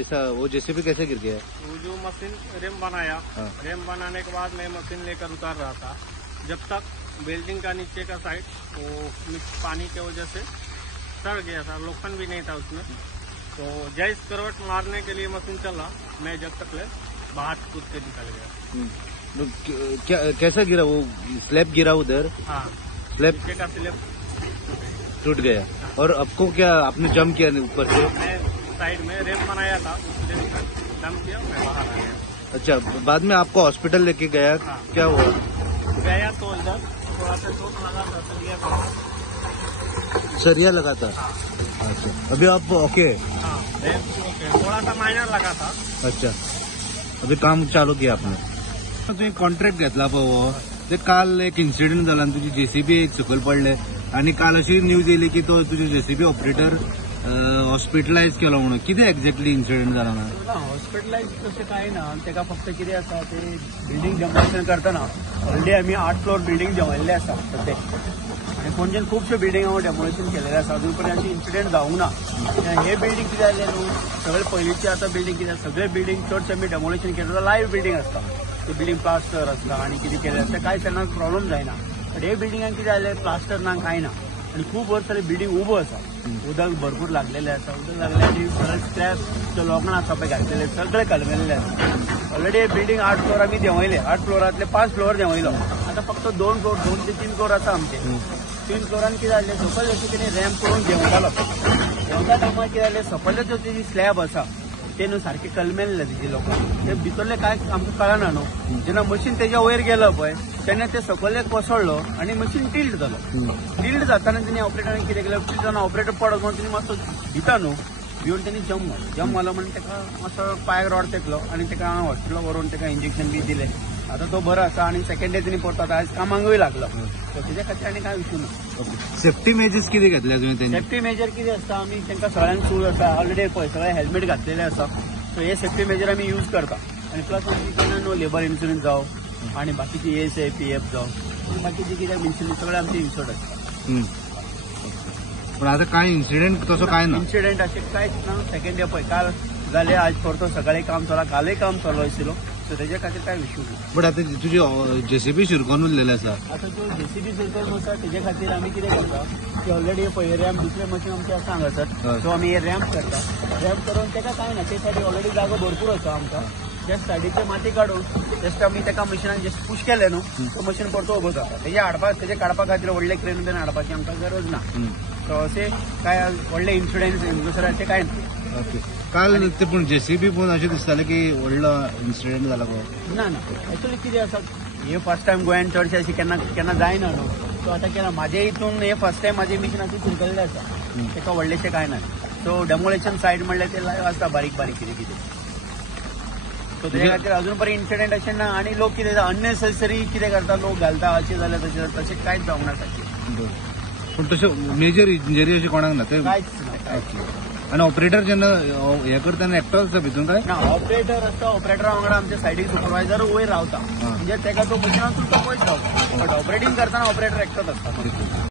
ऐसा वो जेसीबी कैसे गिर गया? वो जो मशीन रेम बनाया, हाँ। रेम बनाने के बाद मैं मशीन लेकर उतार रहा था। जब तक बिल्डिंग का नीचे का साइड वो पानी के वजह से सड़ गया था, लोखंड भी नहीं था उसमें। तो जैस करवट मारने के लिए मशीन चला, मैं जब तक ले बाहर कूद के निकल गया। तो क्या कैसा गिरा? वो स्लैब गिरा उधर? हाँ, स्लैब नीचे का स्लैब टूट गया। और आपको क्या आपने जंप किया ऊपर से? मैं साइड में रेम बनाया था, उससे दम किया, मैं बाहर आ गया। अच्छा, बाद में आपको हॉस्पिटल लेके गया? हाँ। क्या हुआ? गया तो इधर थोड़ा सा चोट लगा था, सरिया का। सरिया लगा था? अच्छा, अभी आप ओके? हाँ, थोड़ा सा माइनर लगा था। अच्छा, अभी काम चालू किया आपने? तुम्ही कॉन्ट्रॅक्ट घेतला पळय ते काल एक इन्सिडेंट झाला आणि तुझी जेसीबी एक सकयल पडले आणि काल अशी न्यूज येयली की तो तुझे जेसीबी ऑपरेटर हॉस्पिटलाइज केलो म्हणून. कितें एक्झॅक्टली इन्सिडेंट जाला ना? हॉस्पिटलाइज तशें कांय ना. तेका फक्त कितें आसा ते बिल्डींग डेमोलिशन करतना ऑलरेडी आमी 8 फ्लोर बिल्डींग देंवयल्ले आसा सद्या. आनी पणजेन खुबशे बिल्डींग हांव डेमोलिशन केलेले आसा. अजून पर्यंत अशी इन्सिडेंट जावंक ना. हे बिल्डींग कितें जालें न्हू, सगळे पयलींचे आतां बिल्डींग कितें सगळे बिल्डींग चडशे आमी डेमोलिशन केले जाल्यार लायव्ह बिल्डींग आसता. ती बिल्डींग प्लास्टर आसता आनी कितें केलें आसता कांय तेन्ना प्रॉब्लम जायना. बट हे बिल्डिंगान कितें जालें, प्लास्टर ना कांय ना आनी खूब वर्स जाली बिल्डींग उबो आसा. उदक भरपूर लागलेलें आसा. उदक लागले आनी सगळे स्क्रॅप लोकांना आसा पळय घातलेले सगळे कलमेल्ले आसा. ऑलरेडी बिल्डींग 8 फ्लोर आमी देंवयले. 8 फ्लोरांतले 5 फ्लोर देंवयलो. आतां फक्त 2 फ्लोर 2 ते 3 फ्लोर आसा आमचे. 3 फ्लोरान कितें जालें, सकयल अशें कितें रॅम्प करून देंवतालो. देंवता टायमार कितें जालें, सकयले जो तेजी स्लॅब आसा ते न्हू सारखे कलमेल्ले तेजे लोकांक. ते भितरले कांय आमकां कळना न्हू. जेन्ना मशीन तेज्या वयर गेलो पळय तेन्ना ते सकयले कोसळ्ळो आनी मशीन टिल्ट जालो. टिल्ट जाताना तेणी ऑपरेटरान कितें केलें, टिल्ट जावन ऑपरेटर पडत म्हणून तेणी मातसो भिता न्हू भिवन तेणी जम्प मारलो म्हणून तेका मातसो पांयाक रॉड तेकलो आनी तेका हॉस्पिटलाक व्हरून तेका इंजेक्शन बी दिलें. आतां तो बरो आसा आनी सेकंड डे तेणी परतो आयज कामांकूय लागलो. सो तेज्या खातीर आनी कांय इश्यू ना. सेफ्टी मेजर्स कितें घेतल्या तुवें? सेफ्टी मेजर कितें आसता, आमी तांकां सगळ्यांक सूट आसा ऑलरेडी पळय सगळे हेल्मेट घातलेले आसा. सो हे सेफ्टी मेजर आमी यूज करता. आनी प्लस आमी केन्ना न्हू लेबर इन्शुरन्स जावं आनी बाकीची ESI PF जावं बाकीची कितें इन्शुरन्स सगळे आमचे इन्शुर्ड आसता. पण आता काय इन्सिडेंट तसो काय ना? इन्सिडेंट अशें कांयच ना. सेकंड डे पळय काल जालें, आज परतो सकाळी काम चला, कालय काम चालू आशिल्लो. सो तेज्या खातीर कांय इश्यू ना. बट आता तुझी जेसीबी शिरकोन उरलेले आसा. आतां जो जेसीबी सिस्टम आसा तेजे खातीर आमी कितें करता की ऑलरेडी पळय रॅम्प दुसरे मशीन आमचे आसा हांगासर. सो आमी हे रॅम्प करता. रॅम्प करून तेका कांय ना, ते सायडीक ऑलरेडी जागो भरपूर आसा आमकां. जस्ट सायडीचे माती काडून जस्ट आमी तेका मशिनान जस्ट पुश केलें न्हू, तो मशीन परतो उबो जाता. तेजे हाडपाक तेजे काडपा खातीर व्हडले क्रेन बीन हाडपाची आमकां गरज ना. सो अशें काय व्हडले इन्सिडेंट दुसरे अशें कांय ना. ओके. काल ते पूण जेसीबी पळोवन अशें दिसतालें की व्हडलो इन्सिडेंट जाला गो. ना एक्चुअली कितें आसा, हे फर्स्ट टायम गोंयान चडशें अशें केन्ना जायना न्हू. सो आतां केन्ना म्हाजे हितून हे फर्स्ट टायम म्हाजे मिशन अशें शिरकल्लें आसा. तेका व्हडलेशें कांय ना. सो डेमोलेशन सायट म्हणल्यार ते लायव्ह आसता बारीक बारीक कितें कितें. सो तेज्या खातीर अजून पर्यंत इन्सिडेंट अशें ना. आनी लोक कितें अननेसेसरी कितें करता, लोक घालता अशें जाल्यार तशें कांयच जावंक ना ताचेर. पण तशें मेजर इंजरी अशी कोणाक ना ते? कांयच ना. आणि ऑपरेटर जेन्ना हे करता तेन्ना एकटो आसता भितून काय? ना, ऑपरेटर आसता. ऑपरेटरा वांगडा आमच्या सायडीक सुपरवायझर वयर रावता. म्हणजे तेका तो मशिनांतून तो पयस रावता. बट ऑपरेटिंग करताना ऑपरेटर एकटोच आसता.